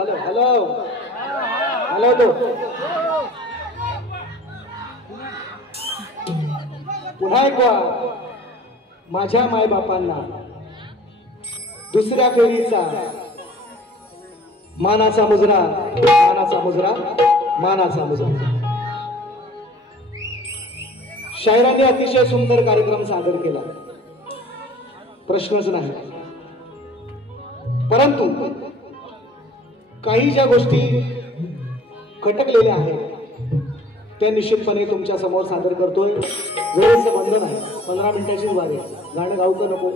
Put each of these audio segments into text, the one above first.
Hello hello hello तो पुन्हा एकदा माझ्या मायबापांना दुसऱ्या फेरीचा मानाचा मुजरा मानाचा मुजरा मानाचा मुजरा. शायरांनी अतिशय सुंदर कार्यक्रम सादर केला, प्रश्नच नाही. परंतु काही ज्या गोष्टी खटकलेल्या आहेत त्या निश्चितपणे तुमच्या समोर सादर करतोय. वेळेचं बंधन आहे, 15 मिनिटाचीच वारी आहे. गाणं गाऊ का नको,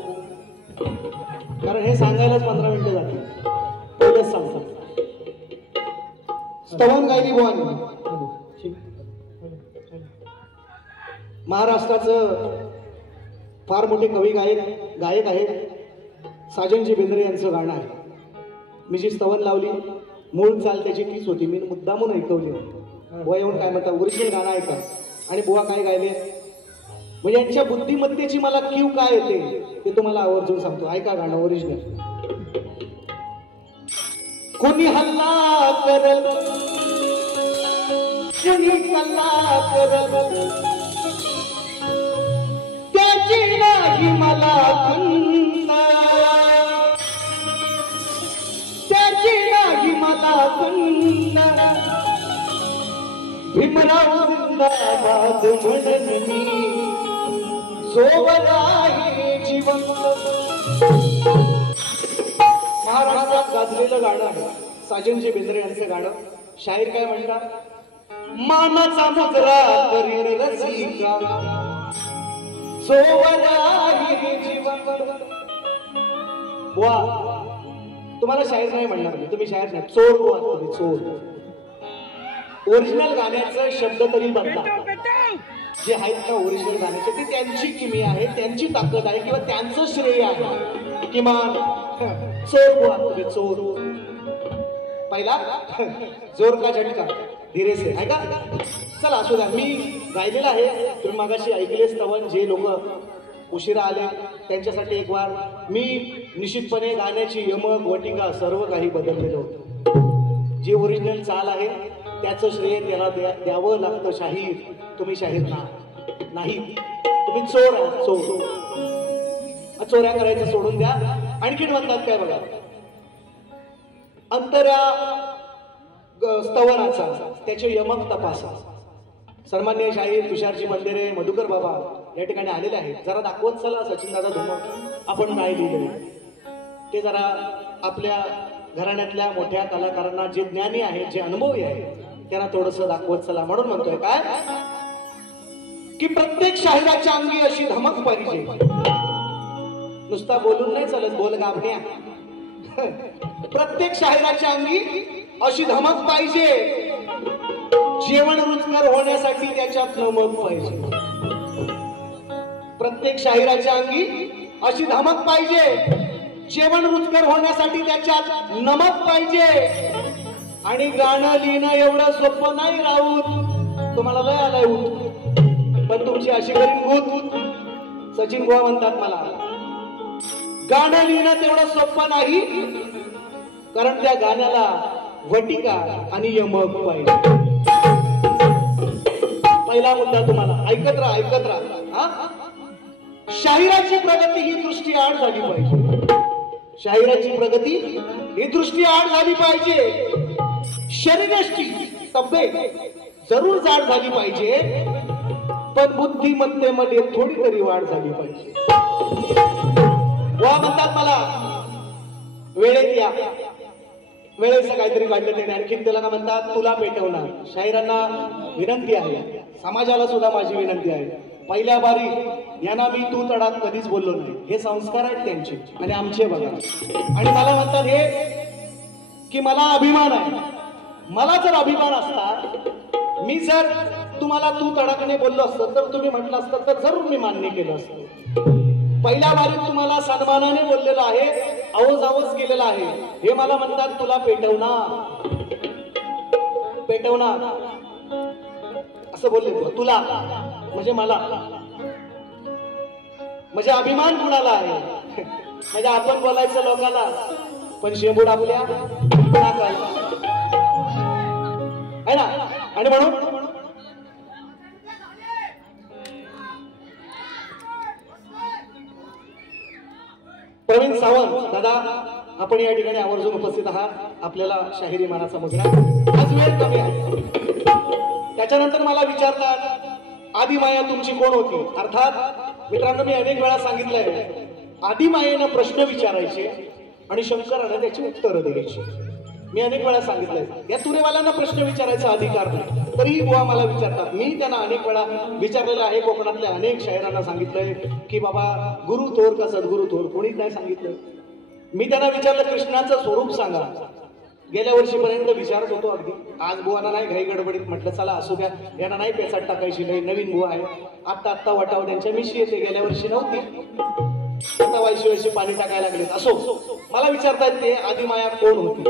कारण हे सांगायलाच 15 मिनिटं जातील. पहिलेच सांगतो स्तवन गायली बुवांनी. महाराष्ट्राचं फार मोठे कवी गायक आहेत साजनजी बेंद्रे यांचं गाणं आहे. मी जी स्तवन लावली मूळ चाल त्याची तीच होती, मी मुद्दामून ऐकवली. बुवा येऊन काय म्हणतात ओरिजिनल गाणं ऐका आणि बुवा काय गायले म्हणजे यांच्या बुद्धिमत्तेची मला कीव काय येते ते तुम्हाला आवर्जून सांगतो. ऐका गाणं ओरिजिनल. कोणी हल्ला करल कोणी कल्ला करल त्याची नाही मला खंत, त्याची नाही मला खंत. भीमराव जिंदाबाद म्हणून मी जोवर आहे जिवंत. महाराष्ट्रात गाजलेलं गाणं आहे साजनजी बेंद्रे यांचं गाणं. शाहीर काय म्हणतात, मानाचा मुजरा करीन रसिका जोवर आहे जिवंत. बुवा तुम्हाला शाहीर नाही म्हणणार मी, तुम्ही शाहीर नाही, चोर बुवा तुम्ही चोर. ओरिजिनल गाण्याचं शब्द तरी बदला. जे आहेत का ओरिजिनल गाण्याचे ते त्यांची किमी आहे, त्यांची ताकद आहे किंवा त्यांचं श्रेय आहे. किमान चोर बुवा तुम्ही चोर. पहिला जोर का झटका धीरे से आहे का. चला असू द्या, मी गायलेलं आहे. तुम्ही मागाशी ऐकले स्तवन. जे लोक उशिरा आले त्यांच्यासाठी एक वार मी निश्चितपणे गाण्याची यमक वटिका सर्व काही बदललेलं होतं. जी ओरिजिनल चाल आहे त्याचं श्रेय त्याला द्यावं लागतं. शाहीर तुम्ही शाहीर नाही, तुम्ही चोर आहात. चोर चोऱ्या करायचं सोडून द्या. आणखीन म्हणतात काय बघा, अंतरा स्तवनाचा त्याचे यमक तपासा. सन्माननीय शाहीर तुषारजी बंदेरे मधुकर बाबा या ठिकाणी आलेले आहेत. जरा दाखवत चला सचिन दादा धुमक आपण काय लिहिलेले ते जरा आपल्या घराण्यातल्या मोठ्या कलाकारांना जे ज्ञानी आहे जे अनुभवी आहे त्यांना थोडस दाखवत चला. म्हणून म्हणतोय काय की प्रत्येक शाहिराच्या अंगी अशी धमक पाहिजे. नुसता बोलून नाही चालत, बोल गाभण्या. प्रत्येक शाहिराच्या अंगी अशी धमक पाहिजे. जेवण रुचकर होण्यासाठी त्याच्यात नमक पाहिजे. प्रत्येक शाहिराच्या अंगी अशी धमक पाहिजे. जेवण रुचकर होण्यासाठी त्याच्यात नमक पाहिजे. आणि गाणं लिहिणं एवढं सोपं नाही राहून. तुम्हाला लय आलाय ऊत, पण तुमची अशी करीन गुत. सचिन बुवा म्हणतात मला गाणं लिहिणं तेवढं सोपं नाही, कारण त्या गाण्याला वटिका आणि यमक पाहिजे. पहिला मुद्दा तुम्हाला ऐकत राहा. शाहिराची प्रगती ही दृष्टी आड झाली पाहिजे. शाहिराची प्रगती ही दृष्टी आड झाली पाहिजे. शरीरयष्टी तब्येत जरूर जाड झाली पाहिजे, पण बुद्धिमत्तेमध्ये थोडी तरी वाढ झाली पाहिजे. वा म्हणतात मला वेळेत या, वेळेचं काहीतरी काढलं त्याने. आणखी त्याला काय म्हणतात तुला पेटवणार. शाहिरांना विनंती आहे, समाजाला सुद्धा माझी विनंती आहे, पहिल्या बारी यांना मी तू तडात कधीच बोललो नाही. हे संस्कार आहेत त्यांचे आणि आमचे बघा. आणि मला म्हणतात हे की मला अभिमान आहे. मला जर अभिमान असता, मी जर तुम्हाला तू तडाकने बोललो असतं तर तुम्ही म्हटलं असतं तर जरूर मी मान्य केलं असतं. पहिल्या बारीत तुम्हाला सन्मानाने बोललेलं आहे, आवाज केलेला आहे. हे मला म्हणतात तुला पेटवणार पेटवणार असं बोलले. तुला म्हणजे मला, म्हणजे अभिमान कुणाला आहे. म्हणजे आपण बोलायचं लोकांना, पण शेंबूड आपल्या नाकाला आहे ना. आणि म्हणून प्रवीण सावंत दादा, आपण या ठिकाणी आवर्जून उपस्थित आहात. आपल्याला शाहिरी मानाचा मुजरा. आज वेळ कमी आहे. त्याच्यानंतर मला विचारतात आदिमाया तुमची कोण होती. अर्थात मित्रांनो, मी अनेक वेळा सांगितलंय, आदिमायेनं प्रश्न विचारायचे आणि शंकरानं त्याची उत्तरं द्यायची. मी अनेक वेळा सांगितलंय, या तुरेवाल्यांना प्रश्न विचारायचा अधिकार नाही. तरी बुवा मला विचारतात. मी त्यांना अनेक वेळा विचारलेलं आहे. कोकणातल्या अनेक शायरांना सांगितलंय की बाबा गुरु थोर का सद्गुरु थोर, कोणीच नाही सांगितलं. मी त्यांना विचारलं कृष्णाचं स्वरूप सांगा. गेल्या वर्षीपर्यंत विचारत होतो अगदी. आज बुवाना नाही घाई गडबडीत म्हटलं चला असू द्या, यांना नाही पेचाट टाकायची, नाही नवीन बुवा आहे. आत्ता वाटावं त्यांच्या मिशी येते. गेल्या वर्षी नव्हती, आता वायशी पाणी टाकायला लागलेत. असो, मला विचारतायत ते आदिमाया कोण होती.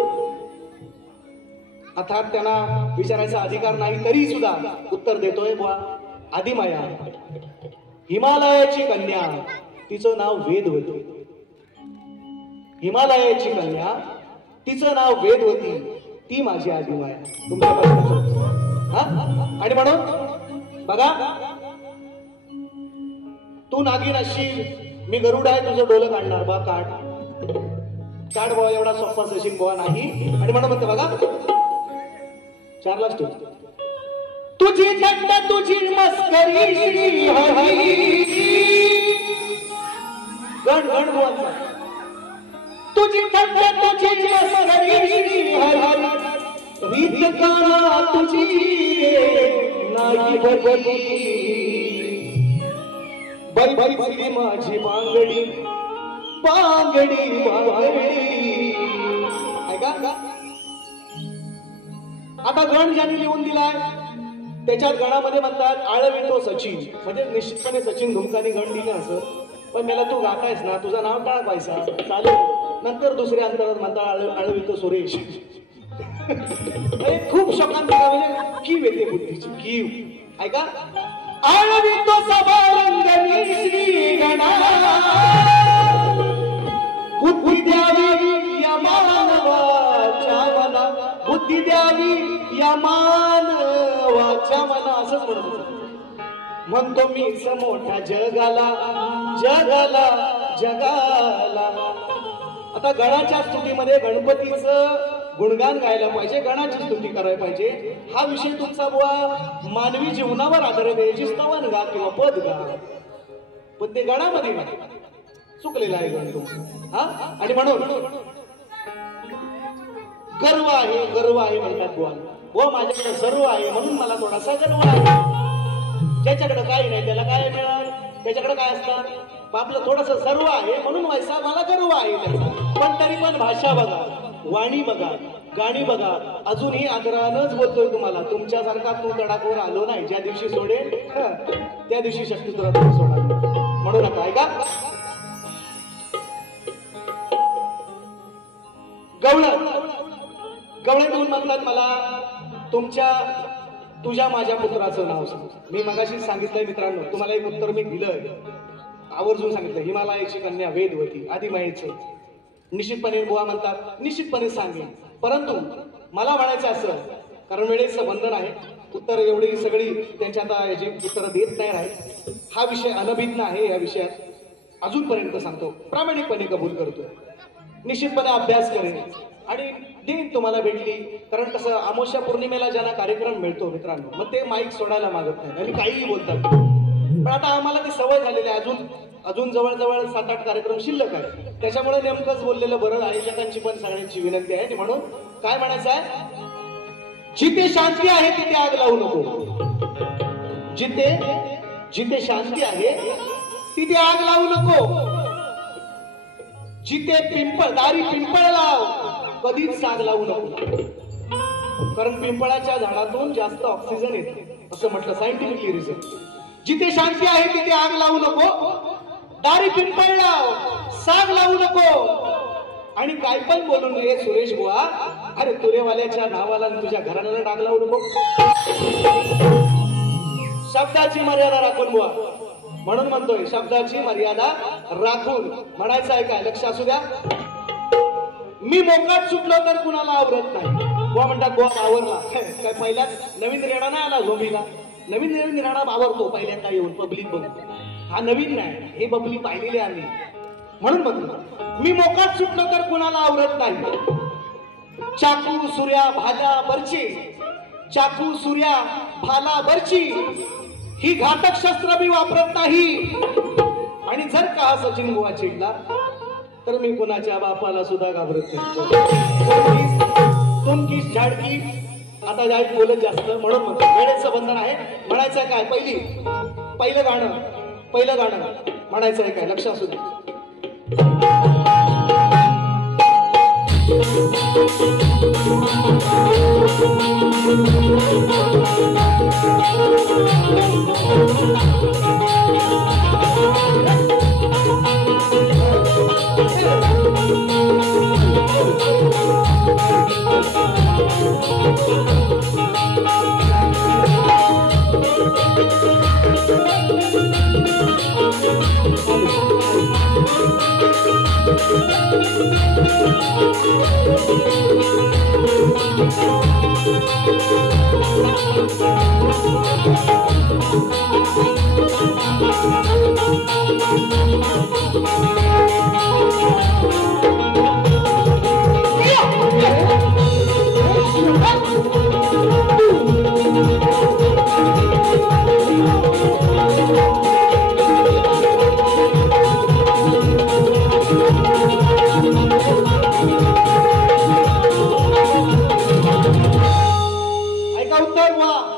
अर्थात त्यांना विचारायचा अधिकार नाही, तरी सुद्धा उत्तर देतोय बुवा. आदिमाया हिमालयाची कन्या, तिचं नाव वेदवती. हिमालयाची कन्या, तिचं नाव वेदवती, ती माझी आदिमाया. तुमच्या प्रश्न हा. आणि म्हणून बघा, तू नागिन असशील, मी गरुड आहे, तुझं डोलं काढणार बा. काढ बुवा, एवढा सोपा सशीन बुवा नाही. आणि म्हणून म्हणते बघा, 4 लाख तुझी थट्टा तुझी मस्करी गण गण बुवांचा. तुझी थट्टा तुझी मस्करी रीत काना तुझी नाही बरबरी. बरी माझी बांगडी बांगडी बांगडी. ऐका, आता गण ज्यांनी लिहून दिलाय त्याच्यात गणामध्ये म्हणतात आळवितो सचिन, म्हणजे निश्चितपणे सचिन धुमकानी गण लिहिलं असं. पण मला तू गातायस ना, तुझं नाव टाळ पाहिसा चालेल. नंतर दुसऱ्या अंतरात म्हणतात आळवितो सुरेश. खूप शोकांत म्हणजे कीव येते बुद्धीची कीव. ऐका, आळवितो सभारंगणी श्री गणा, बुद्धी द्यावी या मानवाच्या मला, बुद्धी द्यावी या मानवाच्या मला. असंच म्हणतो मीच मोठ्या जगाला जगाला जगाला. आता गणाच्या स्तुतीमध्ये गणपतीचं गुणगान गायला पाहिजे, गणाची स्तुती करायला पाहिजे. हा विषय तुमचा बुवा मानवी जीवनावर आधारित आहे. जी स्तवन गा किंवा पद गा, पण ते गणामध्ये नाही. चुकलेला आहे गण तुमचा हा. आणि म्हणून गर्व आहे, गर्व आहे म्हणतात बुवा. व माझ्याकडे सर्व आहे म्हणून मला थोडासा गर्व आहे. ज्याच्याकडे काही नाही त्याला काय मिळाल, त्याच्याकडे काय असतात. आपलं थोडस सर्व आहे म्हणून व्हायचा मला गर्व आहे त्याचा. पण तरी पण भाषा बघा, वाणी बघा, गाणी बघा, अजूनही आदरानच बोलतोय तुम्हाला. तुमच्यासारखा तू तडाखवर आलो नाही. ज्या दिवशी सोडेल त्या दिवशी शक्ती तुला सोडा म्हणू नका. ऐका, गवळे म्हणून म्हणतात मला तुझ्या माझ्या पुत्राचं नाव सांग. मी मगाशीच सांगितलंय मित्रांनो, तुम्हाला एक उत्तर मी दिलंय, आवर्जून सांगितलं. हिमालयाची कन्या वेदवती, आदिमायेचं. निश्चितपणे बुवा म्हणतात निश्चितपणे सांगेन. परंतु मला म्हणायचं असं, कारण वेळेचं बंधन आहे, उत्तर एवढी सगळी त्यांच्या आता याची उत्तरं देत नाही राहील. हा विषय अनभिज्ञ आहे. या विषयात अजूनपर्यंत सांगतो, प्रामाणिकपणे कबूल करतो, निश्चितपणे अभ्यास करेन आणि देईन तुम्हाला भेटली. कारण कसं अमावस्या पौर्णिमेला ज्यांना कार्यक्रम मिळतो मित्रांनो, मग ते माईक सोडायला मागत नाही आणि काहीही बोलतात. पण आता आम्हाला ती सवय झालेली आहे. अजून जवळजवळ 7-8 कार्यक्रम शिल्लक आहे. त्याच्यामुळे नेमकंच बोललेलं बरं. आयोजकांची पण सगळ्यांची विनंती आहे. म्हणून काय म्हणायचं आहे, जिथे शांती आहे तिथे आग लावू नको. जिथे शांती आहे तिथे आग लावू नको. जिथे दारी पिंपळ लाव, कधीच आग लावू नको. कारण पिंपळाच्या झाडातून जास्त ऑक्सिजन येते असं म्हटलं सायंटिफिकली रिझन. जिथे शांती आहे तिथे आग लावू नको. दारी पिंपळ लाव, साग लावू नको. आणि काय पण बोलून रे सुरेश बुवा, अरे तुरेवाल्याच्या नावाला तुझ्या घराला डाग लावू नको. शब्दाची मर्यादा राखून बुवा, म्हणून म्हणतोय शब्दाची मर्यादा राखून म्हणायचं आहे. काय लक्ष असू द्या, मी मोकाट सुटलो तर कुणाला आवरत नाही. बुवा म्हणतात बुवा आवरला काय पहिल्याच नवीन रेडा नाही आला झोंबीला. नवीन रेडा आवरतो पहिल्यांदा येऊन पब्लिक बघून. हा नवीन नाही, हे पब्लिक पाहिलेले आम्ही. म्हणून म्हणतो मी मोकाट सुटलो तर कुणाला आवरत नाही. चाकू सूर्या भाला बरची, चाकू सूर्या भाला बरची, ही घातक शस्त्र मी वापरत नाही. आणि जर का हा सचिन बुवा चिडला तर मी कुणाच्या बापाला सुद्धा घाबरत नाही. तुमकीच झाडकी. आता जाय बोलत जास्त म्हणून म्हणतो वेळेचं बंधन आहे. म्हणायचं काय पहिलं गाणं म्हणायचं आहे काय लक्ष असू दे.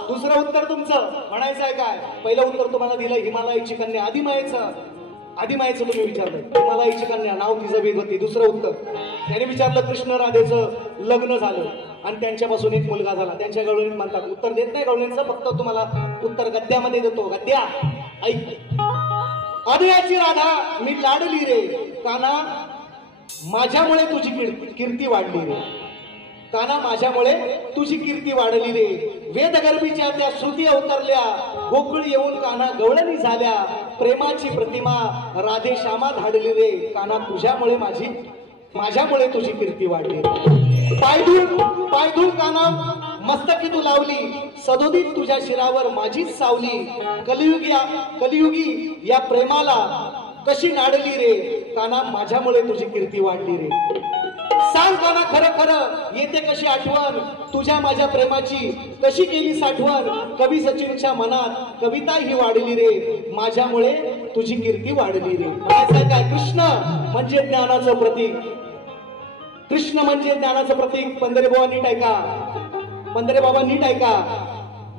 दुसरं उत्तर तुमचं म्हणायचं आहे काय. पहिलं उत्तर तुम्हाला दिलं हिमालयाची कन्या आदिमायेचं तुम्ही विचारलं. हिमालयाची कन्या नाव तिचं वेदवती. दुसरं उत्तर त्याने विचारलं कृष्ण राधेचं लग्न झालं आणि त्यांच्यापासून एक मुलगा झाला. त्यांच्या गवळणीत म्हणतात उत्तर देत नाही गवळणीचं, फक्त तुम्हाला उत्तर गद्यामध्ये देतो. गद्या ऐक. अदयाची राधा मी लाडली रे काना, माझ्यामुळे तुझी कीर्ती वाढली रे. काना माझ्यामुळे तुझी कीर्ती वाढली रे. वेदगर्भीच्या त्या श्रुती अवतरल्या, गोकुळ येऊन काना गवळणी झाल्या. प्रेमाची प्रतिमा राधे श्यामा धाडली रे. काना तुझ्यामुळे माझ्यामुळे तुझी कीर्ती वाढली. पायधूळ काना मस्तकी तू लावली, सदोदित तुझ्या शिरावर माझीच सावली. कलियुगी या प्रेमाला कशी नाडली रे. काना माझ्यामुळे तुझी कीर्ती वाढली रे. सांग काना खरं येते कशी आठवण, तुझ्या माझ्या प्रेमाची कशी केली साठवण. कवी सचिनच्या मनात कविता ही वाढली रे, माझ्यामुळे तुझी कीर्ती वाढली रे. म्हणायचं काय कृष्ण म्हणजे ज्ञानाचं प्रतीक. कृष्ण म्हणजे ज्ञानाचं प्रतीक. पंधरे बाबा नीट ऐका.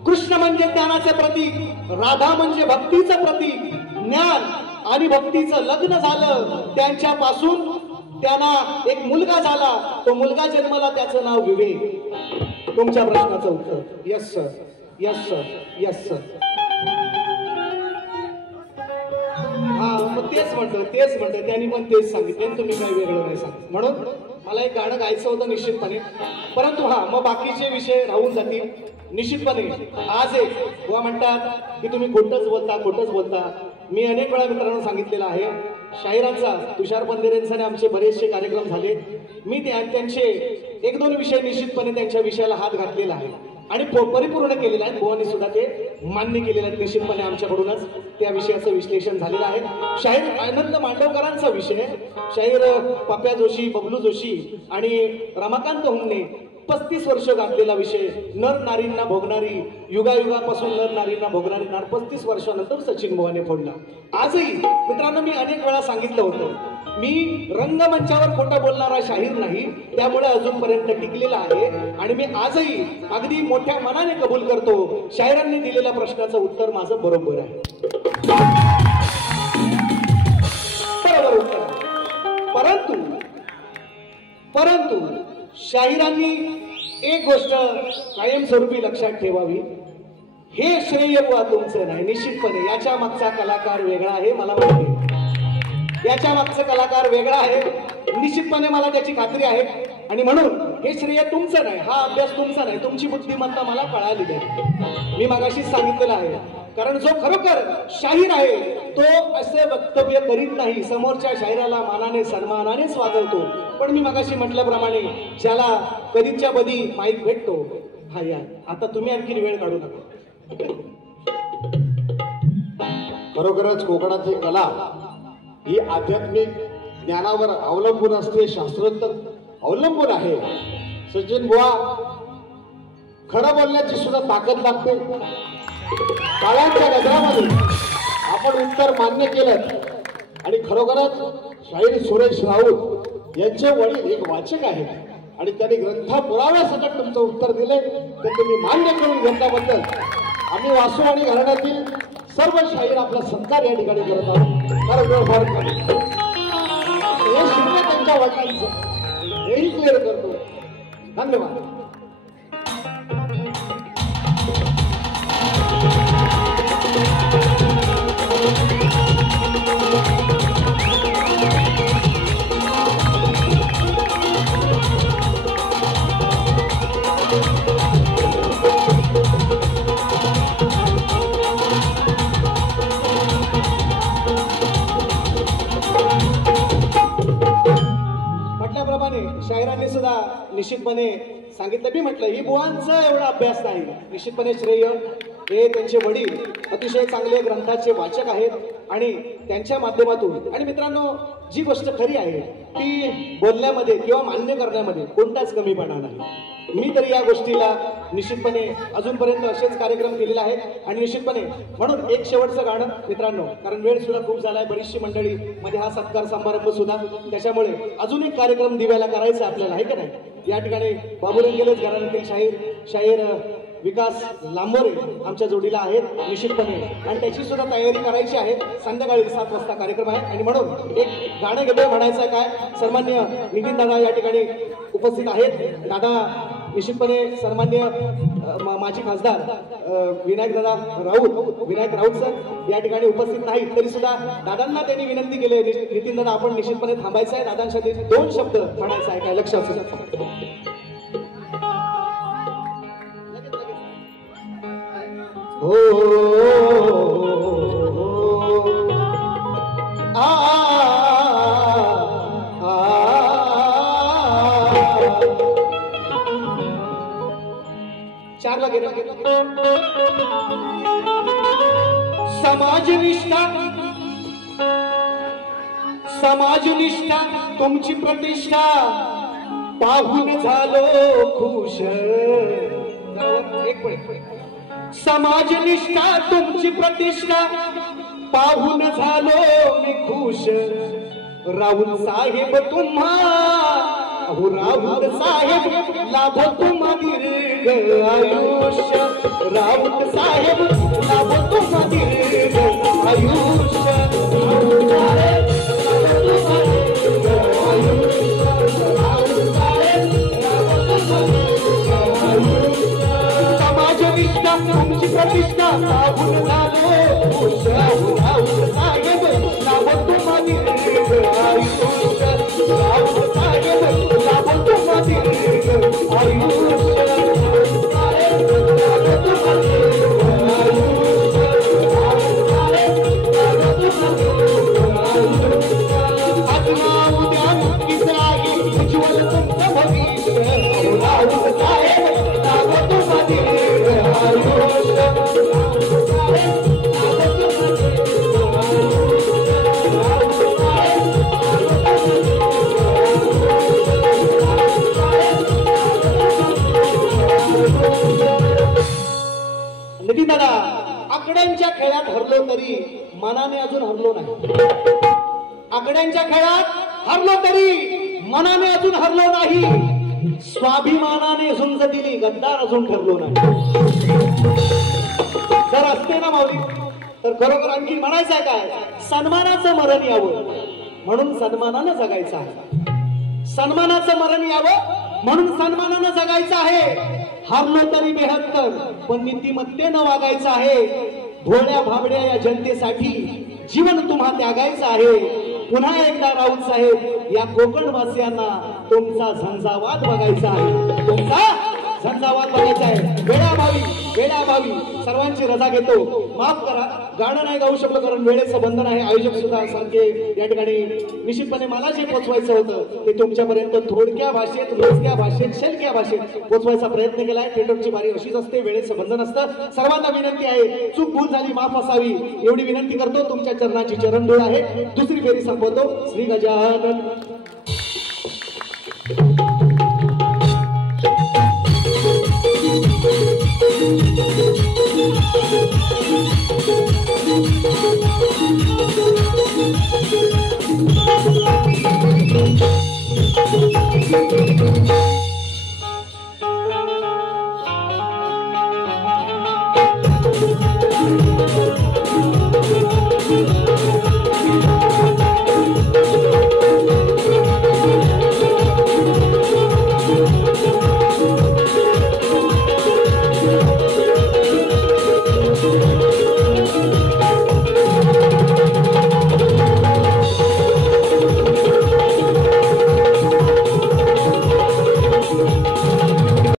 कृष्ण म्हणजे ज्ञानाचं प्रतीक, राधा म्हणजे भक्तीचं प्रतीक. ज्ञान आणि भक्तीचं लग्न झालं, त्यांच्यापासून त्यांना एक मुलगा झाला. तो मुलगा जन्मला, त्याचं नाव विवेक. तुमच्या प्रश्नाचं उत्तर yes sir, yes sir, yes sir. हा मग तेच म्हणतो त्यांनी पण तेच सांगितलं, तुम्ही काही वेगळं नाही सांगितलं. म्हणून मला एक गाणं गायचं होतं निश्चितपणे, परंतु हा मग बाकीचे विषय राहून जातील निश्चितपणे. आज एक बुवा म्हणतात की तुम्ही खोटच बोलता. मी अनेक वेळा मित्रांनो सांगितलेलं आहे, शाहिरांचा तुषार बंदेरेंचा आमचे बरेचसे कार्यक्रम झाले. मी त्यांचे एक दोन विषय निश्चितपणे त्यांच्या विषयाला हात घातलेला आहे आणि परिपूर्ण केलेला आहे. बुवांनी सुद्धा ते मान्य केलेलं आहे. निश्चितपणे आमच्याकडूनच त्या विषयाचं विश्लेषण झालेलं आहे. शाहीर आनंद मांडवकरांचा विषय, शाहीर पप्या जोशी, बबलू जोशी आणि रमाकांत हुमने 35 वर्ष गाजलेला विषय. नर नारींना भोगणारी, युगायुगापासून नर नारींना भोगणारी नार 35 वर्षानंतर सचिन बुवाने फोडला. आजही मित्रांनो मी अनेक वेळा सांगितलं होतं, मी रंगमंचावर खोटं बोलणारा शाहीर नाही, त्यामुळे अजूनपर्यंत टिकलेला आहे. आणि मी आजही अगदी मोठ्या मनाने कबूल करतो, शाहिरांनी दिलेल्या प्रश्नाचं उत्तर माझं बरोबर आहे. बरोबर उत्तर. परंतु शाहिरांनी एक गोष्ट कायमस्वरूपी लक्षात ठेवावी, हे श्रेय बुवा तुमचं नाही. निश्चितपणे याच्या मागचा कलाकार वेगळा आहे, मला माहिती. याच्या मागचा कलाकार वेगळा आहे, निश्चितपणे मला त्याची खात्री आहे. आणि म्हणून हे श्रेय तुमचं नाही, हा अभ्यास तुमचा नाही. तुमची बुद्धिमत्ता मला कळाली आहे, मी मगाशीच सांगितलेलं आहे. कारण जो खरोखर शाहीर आहे तो असे वक्तव्य करीत नाही, समोरच्या शाहिराला मानाने सन्मानानेच वागवतो. पण मी मगाशी म्हटल्याप्रमाणे ज्याला कधीच्या कधी माईक भेटतो हा या. आता तुम्ही आणखी वेळ काढू नका. खरोखरच कोकणाची कला ही आध्यात्मिक ज्ञानावर अवलंबून असते, शास्त्रोक्त अवलंबून आहे. सचिन बुवा, खरं बोलण्याची सुद्धा ताकद लागते. काळाच्या गजरामध्ये आपण उत्तर मान्य केलं आणि खरोखरच शाहीर सुरेश राऊत यांचे वडील एक वाचक आहेत आणि त्यांनी ग्रंथ पुराव्यासकट तुमचं उत्तर दिले ते तुम्ही मान्य करून घेतल्याबद्दल आम्ही वासू आणि घराण्यातील सर्व शाहीर आपला सत्कार या ठिकाणी करत आहोत. हे शिकणे त्यांच्या वडिलांचं हेही क्लिअर करतो. धन्यवाद. शाहिरांनी सुद्धा निश्चितपणे सांगितलं. मी म्हटलं ही बुवांचा एवढा अभ्यास नाही. निश्चितपणे श्रेय हे त्यांचे वडील अतिशय चांगले ग्रंथाचे वाचक आहेत आणि त्यांच्या माध्यमातून. आणि मित्रांनो, जी गोष्ट खरी आहे ती बोलण्यामध्ये किंवा मान्य करण्यामध्ये कोणताच कमीपणा नाही. मी तरी या गोष्टीला निश्चितपणे अजूनपर्यंत असेच कार्यक्रम केलेले आहेत आणि निश्चितपणे म्हणून एक शेवटचं गाणं मित्रांनो, कारण वेळ सुद्धा खूप झालाय, बरीचशी मंडळी मध्ये हा सत्कार समारंभ सुद्धा, त्याच्यामुळे अजून एक कार्यक्रम दिव्याला करायचा आपल्याला, आहे का नाही. या ठिकाणी बाबुरंगेलच घराण्यातील शाहीर विकास लांबोरे आमच्या जोडीला आहेत निश्चितपणे आणि त्याची सुद्धा तयारी करायची आहे. संध्याकाळी 7 वाजता कार्यक्रम आहे आणि म्हणून एक गाणं घेतोय. म्हणायचं काय, सन्मान्य नितीन दादा या ठिकाणी उपस्थित आहेत. दादा निश्चितपणे सन्मान्य माजी खासदार विनायक राऊत सर या ठिकाणी उपस्थित नाहीत, तरी सुद्धा दादांना त्यांनी विनंती केली, नितीन दादा आपण निश्चितपणे थांबायचं आहे, दादांसाठी 2 शब्द म्हणायचं आहे. काय लक्षात हो चारला गेला. समाजनिष्ठा तुमची प्रतिष्ठा पाहून झालो खुश. समाजनिष्ठा तुमची प्रतिष्ठा पाहून झालो मी खुश. राहुल साहेब तुम्हा, अहो राहुल साहेब लाभो तुम्हा दीर्घ आयुष्य. राहुल साहेब लाभो तुम्हा दीर्घ आयुष्य. समाजनिष्ठा तुमची प्रतिष्ठा पाहून झालो खुश. राहुल साहेब लाभो तुम्हा दीर्घ आयुष्य. राहुल साहेब लाभो तुम्हा दीर्घ आयुष्य. दादा आकड्यांच्या खेळात हरलो तरी मनाने अजून हरलो नाही. आकड्यांच्या खेळात हरलो तरी मनाने अजून हरलो नाही. स्वाभिमानाने झुंज दिली गद्दार अजून ठरलो नाही. जर असते ना माऊली तर खरोखर आणखी म्हणायचं आहे काय, सन्मानाचं मरण यावं म्हणून सन्मानानं जगायचं आहे. सन्मानाचं मरण यावं म्हणून सन्मानानं जगायचं आहे. हरलो तरी बेहत्तर पण नीतिमत्तेनं वागायचं आहे. भोळ्या भाबड्या या जनतेसाठी जीवन तुम्हा त्यागायचं आहे. पुन्हा एकदा राऊत साहेब या कोकणवासियांना तुमचा झंझावात बघायचा आहे. तुमचा झंझावात बघायचा आहे. वेळाभावी वेळाअभावी सर्वांची रजा घेतो, माफ करा. गाणं नाही गाऊ शकलो कारण वेळेचं बंधन आहे. आयोजक सुद्धा सारखे या ठिकाणी निश्चितपणे मला जे पोचवायचं होतं ते तुमच्यापर्यंत थोडक्या भाषेत, रोजक्या भाषेत, शलक्या भाषेत पोचवायचा प्रयत्न केलाय. थिएटरची बारी अशीच असते, वेळेचं बंधन असतं. सर्वांना विनंती आहे, चूक भूल झाली माफ असावी एवढी विनंती करतो. तुमच्या चरणाची चरणधूळ आहे. दुसरी फेरी संपवतो. श्री गजानन.